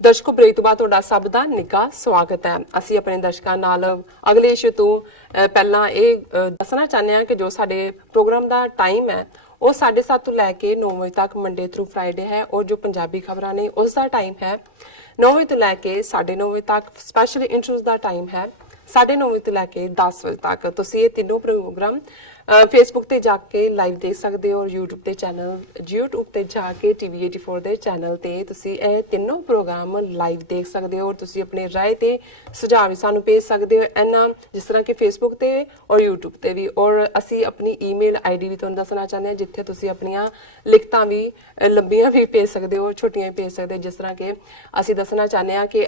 ਦਰਸ਼ਕੋ break ਤੋਂ ਬਾਅਦ ਤੁਹਾਡਾ ਸਭ ਦਾ ਨਿੱਘਾ ਸਵਾਗਤ ਹੈ। ਅਸੀਂ ਆਪਣੇ ਦਰਸ਼ਕਾਂ ਨਾਲ ਅਗਲੇ ਇਸ਼ੂ ਤੋਂ ਪਹਿਲਾਂ ਇਹ ਦੱਸਣਾ ਚਾਹੁੰਦੇ ਹਾਂ ਕਿ ਜੋ ਸਾਡੇ ਪ੍ਰੋਗਰਾਮ ਦਾ ਟਾਈਮ ਹੈ ਉਹ 7:30 ਤੋਂ ਲੈ ਕੇ 9 ਵਜੇ ਤੱਕ ਮੰਡੇ ਥਰੂ ਫਰਾਈਡੇ ਹੈ, ਔਰ ਜੋ ਪੰਜਾਬੀ ਖਬਰਾਂ ਨੇ ਉਸ ਦਾ ਟਾਈਮ ਹੈ 9 ਵਜੇ ਤੋਂ ਲੈ ਕੇ 9:30 ਵਜੇ ਤੱਕ। ਸਪੈਸ਼ਲ ਇੰਟਰਵਿਊਜ਼ ਦਾ ਟਾਈਮ ਹੈ 9:30 ਵਜੇ ਤੋਂ ਲੈ ਕੇ 10 ਵਜੇ ਤੱਕ। ਤੁਸੀਂ ਇਹ ਤਿੰਨੋਂ ਪ੍ਰੋਗਰਾਮ ਫੇਸਬੁੱਕ ਤੇ ਜਾ ਕੇ ਲਾਈਵ ਦੇਖ ਸਕਦੇ ਹੋ, ਔਰ YouTube ਤੇ ਜਾ ਕੇ TV84 ਦੇ ਚੈਨਲ ਤੇ ਤੁਸੀਂ ਇਹ ਤਿੰਨੋਂ ਪ੍ਰੋਗਰਾਮ ਲਾਈਵ ਦੇਖ ਸਕਦੇ ਹੋ, ਔਰ ਤੁਸੀਂ ਆਪਣੇ ਰਾਏ ਤੇ ਸੁਝਾਅ ਵੀ ਸਾਨੂੰ ਭੇਜ ਸਕਦੇ ਹੋ ਇਹਨਾਂ, ਜਿਸ ਤਰ੍ਹਾਂ ਕਿ ਫੇਸਬੁੱਕ ਤੇ ਔਰ YouTube ਤੇ ਵੀ। ਔਰ ਅਸੀਂ ਆਪਣੀ ਈਮੇਲ ਆਈਡੀ ਵੀ ਤੁਹਾਨੂੰ ਦੱਸਣਾ ਚਾਹੁੰਦੇ ਹਾਂ, ਜਿੱਥੇ ਤੁਸੀਂ ਆਪਣੀਆਂ ਲਿਖਤਾਂ ਵੀ ਲੰਬੀਆਂ ਵੀ ਭੇਜ ਸਕਦੇ ਹੋ, ਛੋਟੀਆਂ ਵੀ ਭੇਜ ਸਕਦੇ ਹੋ। ਜਿਸ ਤਰ੍ਹਾਂ ਕਿ ਅਸੀਂ ਦੱਸਣਾ ਚਾਹੁੰਦੇ ਹਾਂ ਕਿ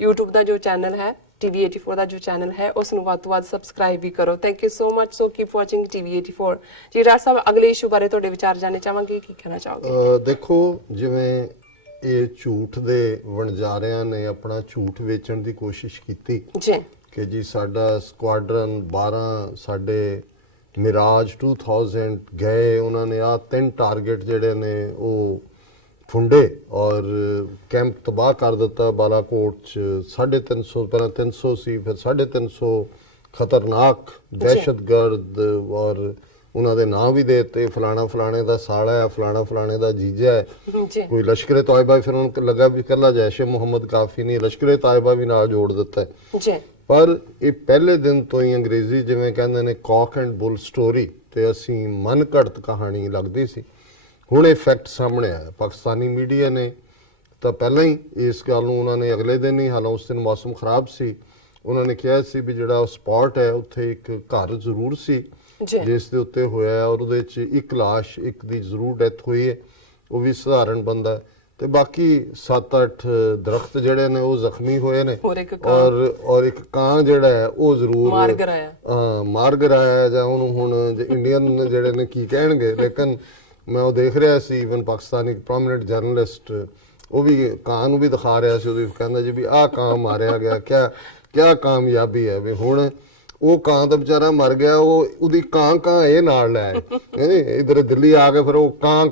YouTube ਦਾ ਜੋ ਚੈਨਲ ਹੈ TV84 ਦਾ ਜੋ ਚੈਨਲ ਹੈ ਉਸ ਨੂੰ ਵੱਧ ਤੋਂ ਵੱਧ ਸਬਸਕ੍ਰਾਈਬ ਵੀ ਕਰੋ। Thank you so much. So keep watching TV84। ਜੀ ਰਾਜ ਸਾਹਿਬ, ਅਗਲੇ ਇਸ਼ੂ ਬਾਰੇ ਤੁਹਾਡੇ ਵਿਚਾਰ ਜਾਣਨੇ ਚਾਹਾਂਗੇ, ਕੀ ਕਹਿਣਾ ਚਾਹੋਗੇ? ਦੇਖੋ, ਜਿਵੇਂ ਇਹ ਝੂਠ ਦੇ ਵਣਜਾਰਿਆਂ ਨੇ ਆਪਣਾ ਝੂਠ ਵੇਚਣ ਦੀ ਕੋਸ਼ਿਸ਼ ਕੀਤੀ ਜੀ ਕਿ ਜੀ ਸਾਡਾ ਸਕੁਆਡਰਨ 12 ਸਾਡੇ ਮਿਰਾਜ 2000 ਗਏ, ਉਹਨਾਂ ਨੇ ਆਹ 3 ਟਾਰਗੇਟ ਜਿਹੜੇ ਨੇ ਉਹ ਫੁੰਡੇ ਔਰ ਕੈਂਪ ਤਬਾਹ ਕਰ ਦਿੱਤਾ। ਬਾਲਾਕੋਟ 'ਚ 350 ਪਹਿਲਾਂ 300 ਸੀ, ਫਿਰ 350 ਖਤਰਨਾਕ ਦਹਿਸ਼ਤਗਰਦ, ਔਰ ਉਹਨਾਂ ਦੇ ਨਾਂ ਵੀ ਦੇ ਦਿੱਤੇ, ਫਲਾਣਾ ਫਲਾਣੇ ਦਾ ਸਾਲਾ ਹੈ, ਫਲਾਣਾ ਫਲਾਣੇ ਦਾ ਜੀਜਾ ਹੈ, ਕੋਈ ਲਸ਼ਕਰੇ ਤਾਇਬਾ। ਫਿਰ ਉਹਨਾਂ ਨੂੰ ਲੱਗਾ ਵੀ ਇਕੱਲਾ ਜੈਸ਼ ਮੁਹੰਮਦ ਕਾਫੀ ਨਹੀਂ, ਲਸ਼ਕਰੇ ਤਾਇਬਾ ਵੀ ਨਾਲ ਜੋੜ ਦਿੱਤਾ ਹੈ। ਪਰ ਇਹ ਪਹਿਲੇ ਦਿਨ ਤੋਂ ਹੀ ਅੰਗਰੇਜ਼ੀ ਜਿਵੇਂ ਕਹਿੰਦੇ ਨੇ ਕੌਕ ਐਂਡ ਬੁੱਲ ਸਟੋਰੀ ਤੇ ਅਸੀਂ ਮਨ ਘੜਤ ਕਹਾਣੀ ਲੱਗਦੀ ਸੀ। ਹੁਣ ਇਹ ਫੈਕਟ ਸਾਹਮਣੇ ਆਇਆ। ਪਾਕਿਸਤਾਨੀ ਮੀਡੀਆ ਨੇ ਤਾਂ ਪਹਿਲਾਂ ਹੀ ਇਸ ਗੱਲ ਨੂੰ, ਉਹਨਾਂ ਨੇ ਅਗਲੇ ਦਿਨ ਹੀ, ਹਾਲਾਂ ਉਸ ਦਿਨ ਮੌਸਮ ਖਰਾਬ ਸੀ, ਉਹਨਾਂ ਨੇ ਕਿਹਾ ਸੀ ਵੀ ਜਿਹੜਾ ਸਪੌਟ ਹੈ ਉੱਥੇ ਇੱਕ ਘਰ ਜ਼ਰੂਰ ਸੀ ਜਿਸ ਦੇ ਉੱਤੇ ਹੋਇਆ, ਔਰ ਉਹਦੇ 'ਚ ਇੱਕ ਲਾਸ਼, ਇੱਕ ਦੀ ਜ਼ਰੂਰ ਡੈਥ ਹੋਈ ਹੈ, ਉਹ ਵੀ ਸਧਾਰਨ ਬੰਦਾ, ਤੇ ਬਾਕੀ 7-8 ਦਰਖਤ ਜਿਹੜੇ ਨੇ ਉਹ ਜ਼ਖਮੀ ਹੋਏ ਨੇ, ਔਰ ਇੱਕ ਕਾਂ ਜਿਹੜਾ ਹੈ ਉਹ ਜ਼ਰੂਰ ਮਾਰ ਗਿਰਾਇਆ, ਜਾਂ ਉਹਨੂੰ ਹੁਣ ਇੰਡੀਅਨ ਜਿਹੜੇ ਨੇ ਕੀ ਕਹਿਣਗੇ। ਲੇਕਿਨ ਮੈਂ ਉਹ ਦੇਖ ਰਿਹਾ ਸੀ, ਈਵਨ ਪਾਕਿਸਤਾਨੀ ਪ੍ਰੋਮਿਨੈਂਟ ਜਰਨਲਿਸਟ ਉਹ ਵੀ ਕਾਂ ਨੂੰ ਵੀ ਦਿਖਾ ਰਿਹਾ ਸੀ, ਉਹ ਵੀ ਕਹਿੰਦਾ ਜੀ ਵੀ ਆਹ ਕਾਂ ਮਾਰਿਆ ਗਿਆ, ਕਿਆ ਕਾਮਯਾਬੀ ਹੈ। ਵੀ ਹੁਣ ਉਹ ਕਾਂ ਤਾਂ ਵਿਚਾਰਾ ਮਰ ਗਿਆ, ਉਹਦੀ ਕਾਂ ਇਹ ਨਾਲ ਲੈ ਇਧਰ ਦਿੱਲੀ ਆ ਕੇ ਫਿਰ ਉਹ ਕਾਂ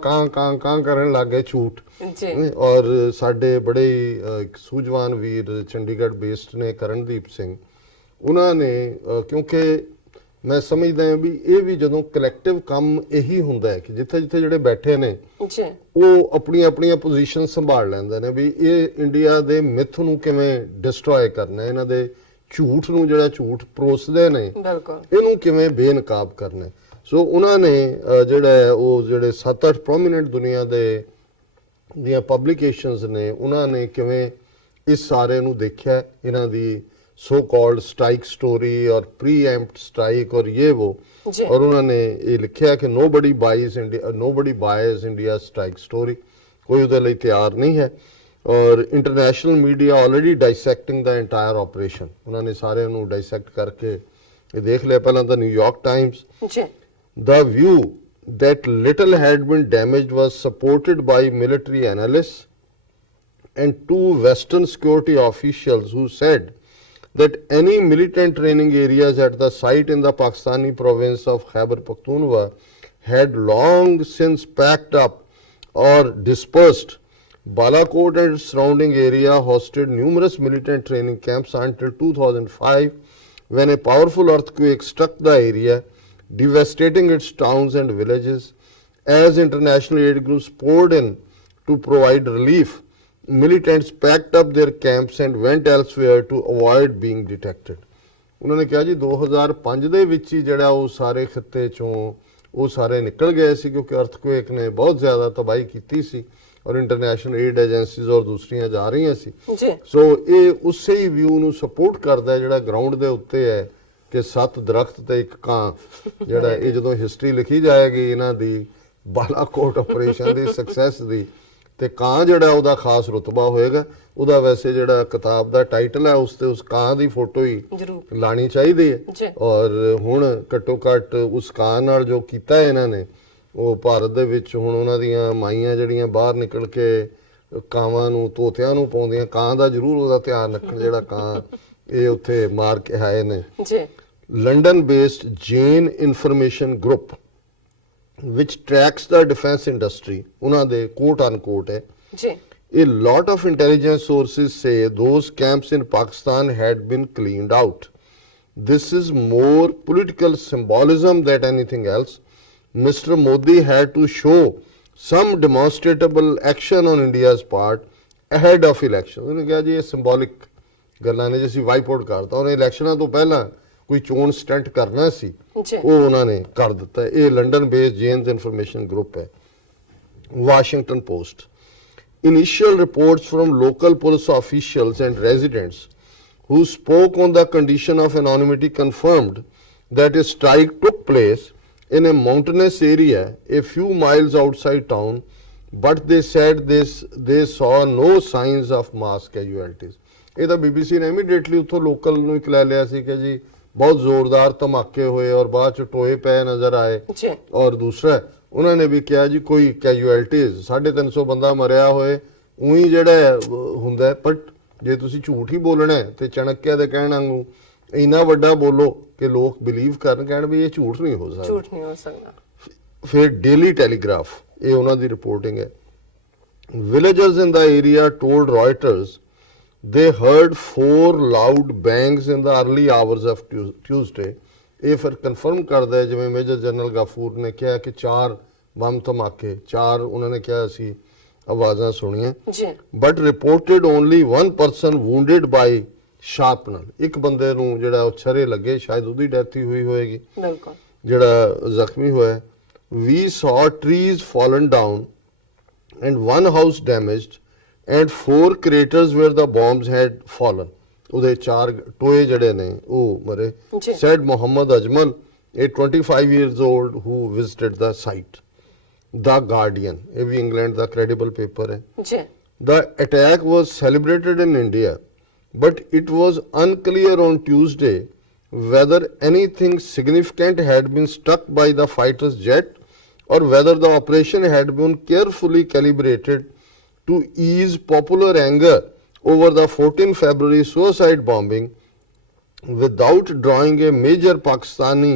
ਕਰਨ ਲੱਗ ਗਏ ਝੂਠ। ਔਰ ਸਾਡੇ ਬੜੇ ਇੱਕ ਸੂਝਵਾਨ ਵੀਰ ਚੰਡੀਗੜ੍ਹ ਬੇਸਡ ਨੇ ਕਰਨਦੀਪ ਸਿੰਘ, ਉਹਨਾਂ ਨੇ ਕਿਉਂਕਿ ਮੈਂ ਸਮਝਦਾ ਹਾਂ ਵੀ ਇਹ ਵੀ ਜਦੋਂ ਕਲੈਕਟਿਵ ਕੰਮ ਇਹੀ ਹੁੰਦਾ ਹੈ ਕਿ ਜਿੱਥੇ ਜਿਹੜੇ ਬੈਠੇ ਨੇ ਉਹ ਆਪਣੀਆਂ ਪੋਜੀਸ਼ਨ ਸੰਭਾਲ ਲੈਂਦੇ ਨੇ ਵੀ ਇਹ ਇੰਡੀਆ ਦੇ ਮਿਥ ਨੂੰ ਕਿਵੇਂ ਡਿਸਟਰੋਏ ਕਰਨਾ, ਇਹਨਾਂ ਦੇ ਝੂਠ ਨੂੰ, ਜਿਹੜਾ ਝੂਠ ਪਰੋਸਦੇ ਨੇ ਇਹਨੂੰ ਕਿਵੇਂ ਬੇਨਕਾਬ ਕਰਨਾ। ਸੋ ਉਹਨਾਂ ਨੇ ਜਿਹੜੇ 7-8 ਪ੍ਰੋਮਿਨੈਂਟ ਦੁਨੀਆ ਦੀਆਂ ਪਬਲਿਕੇਸ਼ਨਸ ਨੇ, ਉਹਨਾਂ ਨੇ ਕਿਵੇਂ ਇਸ ਸਾਰੇ ਨੂੰ ਦੇਖਿਆ, ਇਹਨਾਂ ਦੀ so called strike story or preempt strike और ये वो, और उन्होंने ये लिखा कि nobody buys India strike story, कोई उधर लिए तैयार नहीं है। और international media already dissecting the entire operation, उन्होंने सारे उन्होंने dissect करके ये देख लिया। पहला the New York Times, the view that little had been damaged was supported by military analysts and 2 Western security officials who said that any militant training areas at the site in the Pakistani province of Khyber Pakhtunkhwa had long since packed up or dispersed. Balakot and surrounding area hosted numerous militant training camps until 2005, when a powerful earthquake struck the area, devastating its towns and villages. As international aid groups poured in to provide relief, militants packed up their camps and went elsewhere to avoid being detected. ਉਹਨਾਂ ਨੇ ਕਿਹਾ ਜੀ 2005 ਦੇ ਵਿੱਚ ਹੀ ਜਿਹੜਾ ਉਹ ਸਾਰੇ ਖਿੱਤੇ ਚੋਂ ਉਹ ਸਾਰੇ ਨਿਕਲ ਗਏ ਸੀ, ਕਿਉਂਕਿ ਅਰਥਕੁਏਕ ਨੇ ਬਹੁਤ ਜ਼ਿਆਦਾ ਤਬਾਹੀ ਕੀਤੀ ਸੀ ਔਰ ਇੰਟਰਨੈਸ਼ਨਲ ਏਡ ਏਜੰਸੀਜ਼ ਔਰ ਦੂਸਰੀਆਂ ਜਾ ਰਹੀਆਂ ਸੀ। ਸੋ ਇਹ ਉਸੇ ਹੀ ਵਿਊ ਨੂੰ ਸਪੋਰਟ ਕਰਦਾ ਜਿਹੜਾ ਗਰਾਊਂਡ ਦੇ ਉੱਤੇ ਹੈ ਕਿ 7 ਦਰਖਤ ਤੇ ਇੱਕ ਕਾਂ। ਜਿਹੜਾ ਇਹ ਜਦੋਂ ਹਿਸਟਰੀ ਲਿਖੀ ਜਾਏਗੀ ਇਹਨਾਂ ਦੀ ਬਾਲਾਕੋਟ ਆਪਰੇਸ਼ਨ ਦੀ ਸਕਸੈਸ ਦੀ, ਤੇ ਕਾਂ ਜਿਹੜਾ ਉਹਦਾ ਖਾਸ ਰੁਤਬਾ ਹੋਏਗਾ। ਉਹਦਾ ਵੈਸੇ ਜਿਹੜਾ ਕਿਤਾਬ ਦਾ ਟਾਈਟਲ ਹੈ ਉਸ ਤੇ ਉਸ ਕਾਂ ਦੀ ਫੋਟੋ ਹੀ ਲਾਣੀ ਚਾਹੀਦੀ ਹੈ। ਔਰ ਹੁਣ ਘੱਟੋ ਘੱਟ ਉਸ ਕਾਂ ਨਾਲ ਜੋ ਕੀਤਾ ਇਹਨਾਂ ਨੇ, ਉਹ ਭਾਰਤ ਦੇ ਵਿੱਚ ਹੁਣ ਉਹਨਾਂ ਦੀਆਂ ਮਾਈਆਂ ਜਿਹੜੀਆਂ ਬਾਹਰ ਨਿਕਲ ਕੇ ਕਾਵਾਂ ਨੂੰ, ਤੋਤਿਆਂ ਨੂੰ ਪਾਉਂਦੀਆਂ, ਕਾਂ ਦਾ ਜ਼ਰੂਰ ਉਹਦਾ ਧਿਆਨ ਰੱਖਣ, ਜਿਹੜਾ ਕਾਂ ਇਹ ਉੱਥੇ ਮਾਰ ਕੇ ਆਏ ਨੇ। London based Jane information group which tracks the defense industry, ਉਹਨਾਂ ਦੇ ਕੋਟ ਅਨਕੋਟ ਹੈ, A lot of intelligence sources say those camps in Pakistan had been cleaned out. This is more political symbolism than anything else. Mr. Modi had to show some demonstrable action on India's part ahead of election. ਉਹਨੇ ਕਿਹਾ ਜੀ ਇਹ symbolic ਗੱਲਾਂ ਨੇ, ਜੇ ਅਸੀਂ wipe out ਕਰਤਾ, ਉਹਨੇ ਇਲੈਕਸ਼ਨਾਂ ਤੋਂ ਪਹਿਲਾਂ ਕੋਈ ਚੋਣ ਸਟੰਟ ਕਰਨਾ ਸੀ, ਉਹ ਉਹਨਾਂ ਨੇ ਕਰ ਦਿੱਤਾ। ਇਹ London based James information group ਹੈ। Washington Post, initial reports from local police officials and residents who spoke on the condition of anonymity confirmed that a strike took place in a mountainous area a few miles outside town, but they said they saw no signs of mass casualties. ਇਹ ਤਾਂ BBC ਨੇ immediately ਉੱਥੋਂ local ਨੂੰ ਇੱਕ ਲੈ ਲਿਆ ਸੀ ਕਿ ਜੀ ਬਹੁਤ ਜ਼ੋਰਦਾਰ ਧਮਾਕੇ ਹੋਏ ਔਰ ਬਾਅਦ ਚ ਟੋਏ ਪਏ ਨਜ਼ਰ ਆਏ। ਔਰ ਦੂਸਰਾ ਉਹਨਾਂ ਨੇ ਵੀ ਕਿਹਾ ਜੀ ਕੋਈ ਕੈਜੂਅਲਟੀਜ਼ 350 ਬੰਦਾ ਮਰਿਆ ਹੋਏ, ਉਹੀ ਜਿਹੜਾ ਹੁੰਦਾ। ਬਟ ਜੇ ਤੁਸੀਂ ਝੂਠ ਹੀ ਬੋਲਣਾ ਤੇ ਚਾਣਕਿਆ ਦੇ ਕਹਿਣ ਵਾਂਗੂ ਇੰਨਾ ਵੱਡਾ ਬੋਲੋ ਕਿ ਲੋਕ ਬਿਲੀਵ ਕਰਨ, ਕਹਿਣ ਵੀ ਇਹ ਝੂਠ ਨਹੀਂ ਹੋ ਸਕਦਾ, ਝੂਠ ਨਹੀਂ ਹੋ ਸਕਦਾ। ਫਿਰ ਡੇਲੀ ਟੈਲੀਗ੍ਰਾਫ, ਇਹ ਉਹਨਾਂ ਦੀ ਰਿਪੋਰਟਿੰਗ ਹੈ। Villagers in the area told Reuters they heard 4 loud bangs in the early hours of Tuesday. ਇਹ ਫਿਰ ਕਨਫਰਮ ਕਰਦਾ ਹੈ ਜਿਵੇਂ ਮੇਜਰ ਜਨਰਲ ਗਾਫੂਰ ਨੇ ਕਿਹਾ ਕਿ 4 ਬੰਬ ਧਮਾਕੇ, 4 ਉਹਨਾਂ ਨੇ ਕਿਹਾ ਅਸੀਂ ਆਵਾਜ਼ਾਂ ਸੁਣੀਆਂ। But reported only 1 person wounded by shrapnel, ਇੱਕ ਬੰਦੇ ਨੂੰ ਜਿਹੜਾ ਉਹ ਛਰੇ ਲੱਗੇ, ਸ਼ਾਇਦ ਉਹਦੀ ਡੈਥ ਹੀ ਹੋਈ ਹੋਏਗੀ ਜਿਹੜਾ ਜ਼ਖਮੀ ਹੋਇਆ। We saw trees fallen down and 1 house damaged and 4 craters where the bombs had fallen. ਉਹਦੇ 4 ਟੋਏ ਜਿਹੜੇ ਨੇ ਉਹ ਮਰੇ। said Mohammed Ajmal, a 25 years old who visited the site. The Guardian, ਇਹ ਵੀ ਇੰਗਲੈਂਡ ਦਾ credible paper ਹੈ। The attack was celebrated in India, but it was unclear on Tuesday whether anything significant had been struck by the fighter's jet or whether the operation had been carefully calibrated to ease popular anger over the 14 February suicide bombing without drawing a major Pakistani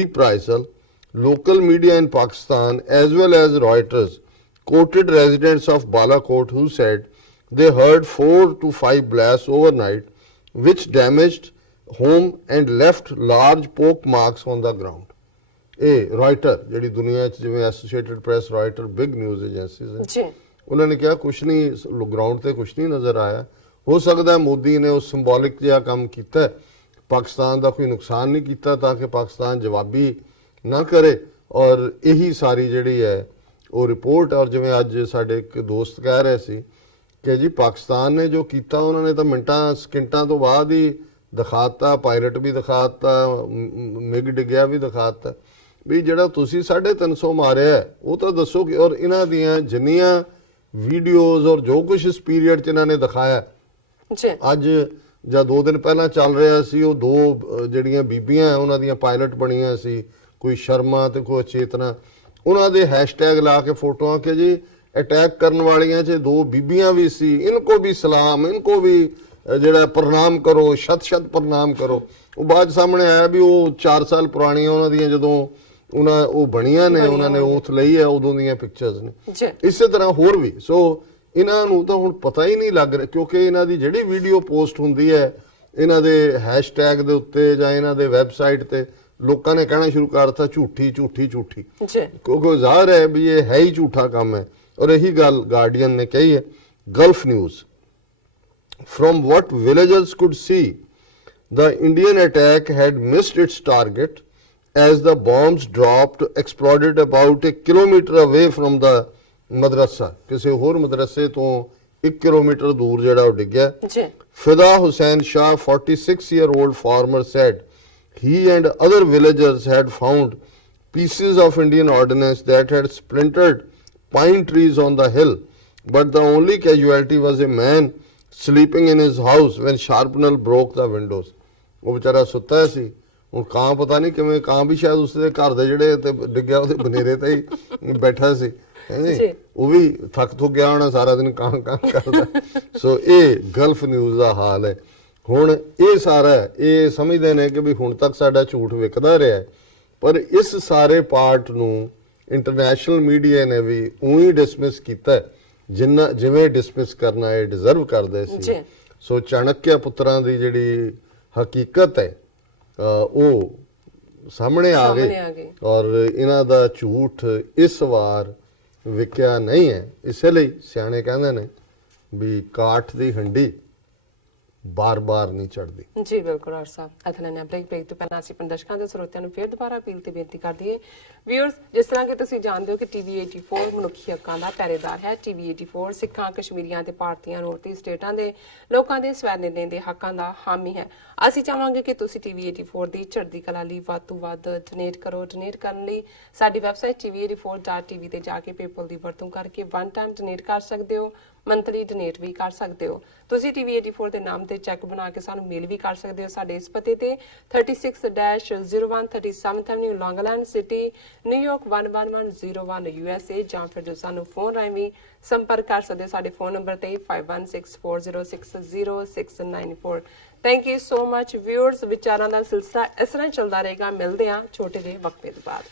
reprisal. Local media in Pakistan as well as Reuters quoted residents of Balakot who said they heard 4 to 5 blasts overnight which damaged home and left large poke marks on the ground. ਇਹ Writer ਜਿਹੜੀ ਦੁਨੀਆ 'ਚ ਜਿਵੇਂ associated press, Writer big news agencies ਹੈ, ਉਹਨਾਂ ਨੇ ਕਿਹਾ ਕੁਛ ਨਹੀਂ, ਗਰਾਊਂਡ ਤੇ ਕੁਛ ਨਹੀਂ ਨਜ਼ਰ ਆਇਆ। ਹੋ ਸਕਦਾ ਮੋਦੀ ਨੇ ਉਹ ਸਿੰਬੋਲਿਕ ਜਿਹਾ ਕੰਮ ਕੀਤਾ, ਪਾਕਿਸਤਾਨ ਦਾ ਕੋਈ ਨੁਕਸਾਨ ਨਹੀਂ ਕੀਤਾ ਤਾਂ ਕਿ ਪਾਕਿਸਤਾਨ ਜਵਾਬੀ ਨਾ ਕਰੇ। ਔਰ ਇਹੀ ਸਾਰੀ ਜਿਹੜੀ ਹੈ ਉਹ ਰਿਪੋਰਟ। ਔਰ ਜਿਵੇਂ ਅੱਜ ਸਾਡੇ ਇੱਕ ਦੋਸਤ ਕਹਿ ਰਹੇ ਸੀ ਕਿ ਜੀ ਪਾਕਿਸਤਾਨ ਨੇ ਜੋ ਕੀਤਾ ਉਹਨਾਂ ਨੇ ਤਾਂ ਮਿੰਟਾਂ ਸਕਿੰਟਾਂ ਤੋਂ ਬਾਅਦ ਹੀ ਦਿਖਾਤਾ, ਪਾਇਲਟ ਵੀ ਦਿਖਾਤਾ, ਮਿਗ ਡਿੱਗਿਆ ਵੀ ਦਿਖਾਤਾ ਵੀ ਜਿਹੜਾ ਤੁਸੀਂ 350 ਮਾਰਿਆ ਉਹ ਤਾਂ ਦੱਸੋ ਕਿ। ਔਰ ਇਹਨਾਂ ਦੀਆਂ ਜਿੰਨੀਆਂ ਵੀਡੀਓਜ਼ ਔਰ ਜੋ ਕੁਝ ਇਸ ਪੀਰੀਅਡ 'ਚ ਇਹਨਾਂ ਨੇ ਦਿਖਾਇਆ, ਅੱਜ ਜਾਂ 2 ਦਿਨ ਪਹਿਲਾਂ ਚੱਲ ਰਿਹਾ ਸੀ, ਉਹ 2 ਜਿਹੜੀਆਂ ਬੀਬੀਆਂ ਉਹਨਾਂ ਦੀਆਂ ਪਾਇਲਟ ਬਣੀਆਂ ਸੀ, ਕੋਈ ਸ਼ਰਮਾ ਤੇ ਕੋਈ ਚੇਤਨਾ, ਉਹਨਾਂ ਦੇ ਹੈਸ਼ਟੈਗ ਲਾ ਕੇ ਫੋਟੋਆਂ ਕਿ ਜੀ ਅਟੈਕ ਕਰਨ ਵਾਲੀਆਂ 'ਚ 2 ਬੀਬੀਆਂ ਵੀ ਸੀ, ਇਨਕੋ ਵੀ ਸਲਾਮ, ਇਨਕੋ ਵੀ ਜਿਹੜਾ ਪ੍ਰਣਾਮ ਕਰੋ, ਸ਼ਤ ਪ੍ਰਣਾਮ ਕਰੋ। ਉਹ ਬਾਅਦ ਸਾਹਮਣੇ ਆਇਆ ਵੀ ਉਹ 4 ਸਾਲ ਪੁਰਾਣੀਆਂ ਉਹਨਾਂ ਦੀਆਂ ਜਦੋਂ ਉਹ ਬਣੀਆਂ ਨੇ, ਉਹਨਾਂ ਨੇ ਓਥ ਲਈ ਹੈ, ਉਦੋਂ ਦੀਆਂ ਪਿਕਚਰਸ ਨੇ। ਇਸੇ ਤਰ੍ਹਾਂ ਹੋਰ ਵੀ। ਸੋ ਇਹਨਾਂ ਨੂੰ ਤਾਂ ਹੁਣ ਪਤਾ ਹੀ ਨਹੀਂ ਲੱਗ ਰਿਹਾ ਕਿਉਂਕਿ ਇਹਨਾਂ ਦੀ ਜਿਹੜੀ ਵੀਡੀਓ ਪੋਸਟ ਹੁੰਦੀ ਹੈ ਇਹਨਾਂ ਦੇ ਹੈਸ਼ਟੈਗ ਦੇ ਉੱਤੇ ਜਾਂ ਇਹਨਾਂ ਦੇ ਵੈਬਸਾਈਟ ਤੇ, ਲੋਕਾਂ ਨੇ ਕਹਿਣਾ ਸ਼ੁਰੂ ਕਰ ਦਿੱਤਾ ਝੂਠੀ ਝੂਠੀ ਝੂਠੀ, ਕਿਉਂਕਿ ਜ਼ਾਹਰ ਹੈ ਵੀ ਇਹ ਹੈ ਹੀ ਝੂਠਾ ਕੰਮ ਹੈ। ਔਰ ਇਹੀ ਗੱਲ ਗਾਰਡੀਅਨ ਨੇ ਕਹੀ ਹੈ। Gulf news, from what villagers could see, the Indian attack had missed its target as the bombs dropped exploded about a kilometer away from the madrasa. ਕਿਸੇ ਹੋਰ ਮਦਰਸੇ ਤੋਂ 1 ਕਿਲੋਮੀਟਰ ਦੂਰ ਜਿਹੜਾ ਉਹ ਡਿੱਗਿਆ। Fida Hussain Shah, 46-year-old farmer, said he and other villagers had found pieces of Indian ordnance that had splintered pine trees on the hill, but the only casualty was a man sleeping in his house when shrapnel broke the windows. ਉਹ ਵਿਚਾਰਾ ਸੁੱਤਾ ਸੀ। ਹੁਣ ਕਾਂ ਪਤਾ ਨਹੀਂ ਕਿਵੇਂ, ਕਾਂ ਵੀ ਸ਼ਾਇਦ ਉਸਦੇ ਘਰ ਦੇ ਜਿਹੜੇ ਤੇ ਡਿੱਗਿਆ ਉਹਦੇ ਬਨੇਰੇ ਤੇ ਹੀ ਬੈਠਾ ਸੀ, ਉਹ ਵੀ ਥੱਕ ਗਿਆ ਹੋਣਾ, ਸਾਰਾ ਦਿਨ ਕਾਂ ਕਾਂ ਕਰਦਾ। ਸੋ ਇਹ ਗਲਫ ਨਿਊਜ਼ ਦਾ ਹਾਲ ਹੈ। ਹੁਣ ਇਹ ਸਾਰਾ ਇਹ ਸਮਝਦੇ ਨੇ ਕਿ ਵੀ ਹੁਣ ਤੱਕ ਸਾਡਾ ਝੂਠ ਵਿਕਦਾ ਰਿਹਾ, ਪਰ ਇਸ ਸਾਰੇ ਪਾਰਟ ਨੂੰ ਇੰਟਰਨੈਸ਼ਨਲ ਮੀਡੀਆ ਨੇ ਵੀ ਉਹੀ ਡਿਸਮਿਸ ਕੀਤਾ ਜਿੰਨਾ ਜਿਵੇਂ ਡਿਸਮਿਸ ਕਰਨਾ ਇਹ ਡਿਜ਼ਰਵ ਕਰਦੇ ਜੀ। ਸੀ। ਸੋ ਚਾਣਕਿਆ ਪੁੱਤਰਾਂ ਦੀ ਜਿਹੜੀ ਹਕੀਕਤ ਹੈ ਉਹ ਸਾਹਮਣੇ ਆ ਸਾਹਮਣੇ ਗਈ ਆ ਗਈ। ਔਰ ਇਹਨਾਂ ਦਾ ਝੂਠ ਇਸ ਵਾਰ ਵਿਕਿਆ ਨਹੀਂ ਹੈ। ਇਸੇ ਲਈ ਸਿਆਣੇ ਕਹਿੰਦੇ ਨੇ ਵੀ ਕਾਠ ਦੀ ਹੰਡੀ ਬਾਰ-ਬਾਰ ਨਹੀਂ ਚੜਦੀ। ਜੀ ਬਿਲਕੁਲ ਔਰ ਸਾਹਿਬ ਅਥਨਾ ਨੇ ਬ੍ਰੇਕ ਤੋਂ ਪਹਿਲਾਂ ਅਸੀਂ ਦਰਸ਼ਕਾਂ ਦੇ ਸਰੋਤਿਆਂ ਨੂੰ ਫਿਰ ਦੁਬਾਰਾ ਅਪੀਲ ਤੇ ਬੇਨਤੀ ਕਰ ਦਈਏ ਵਿਊਅਰਸ, ਜਿਸ ਤਰ੍ਹਾਂ ਕਿ ਤੁਸੀਂ ਜਾਣਦੇ ਹੋ ਕਿ ਟੀਵੀ 84 ਮਨੁੱਖੀ ਹੱਕਾਂ ਦਾ ਪਹਿਰੇਦਾਰ ਹੈ। ਟੀਵੀ 84 ਸਿੱਖਾਂ, ਕਸ਼ਮੀਰੀਆਂ ਤੇ ਭਾਰਤੀਆਂ ਨੌਰਥ ਸਟੇਟਾਂ ਦੇ ਲੋਕਾਂ ਦੇ ਸਵੈ ਨਿਰਣੇ ਦੇ ਹੱਕਾਂ ਦਾ ਹਾਮੀ ਹੈ। ਅਸੀਂ ਚਾਹਾਂਗੇ ਕਿ ਤੁਸੀਂ ਟੀਵੀ 84 ਦੀ ਚੜ੍ਹਦੀ ਕਲਾ ਲਈ ਵੱਧ ਤੋਂ ਵੱਧ ਡੋਨੇਟ ਕਰੋ। ਡੋਨੇਟ ਕਰਨ ਲਈ ਸਾਡੀ ਵੈਬਸਾਈਟ tv84.tv ਤੇ ਜਾ ਕੇ ਪੇਪਲ ਦੀ ਵਰਤੋਂ ਕਰਕੇ ਵਨ ਟਾਈਮ ਡੋਨੇਟ ਕਰ ਸਕਦੇ ਹੋ, ਮੰਥਲੀ ਡੋਨੇਟ ਵੀ ਕਰ ਸਕਦੇ ਹੋ। ਤੁਸੀਂ ਟੀਵੀ 84 ਦੇ ਨਾਮ ਤੇ ਚੈੱਕ ਬਣਾ ਕੇ ਸਾਨੂੰ ਮੇਲ ਵੀ ਕਰ ਸਕਦੇ ਹੋ ਸਾਡੇ ਇਸ ਪਤੇ ਤੇ 36-01 37th Avenue, Long Island City, New York 11101 USA, ਜਾਂ ਫਿਰ ਜੋ ਸਾਨੂੰ ਫੋਨ ਰਾਹੀਂ ਵੀ ਸੰਪਰਕ ਕਰ ਸਕਦੇ ਹੋ ਸਾਡੇ ਫੋਨ ਨੰਬਰ ਤੇ 5164060694। Thank you so much viewers. ਵਿਚਾਰਾਂ ਦਾ ਸਿਲਸਿਲਾ ਇਸ ਤਰ੍ਹਾਂ ਚੱਲਦਾ ਰਹੇਗਾ। ਮਿਲਦੇ ਹਾਂ ਛੋਟੇ ਜਿਹੇ ਵਕਫੇ ਤੋਂ ਬਾਅਦ।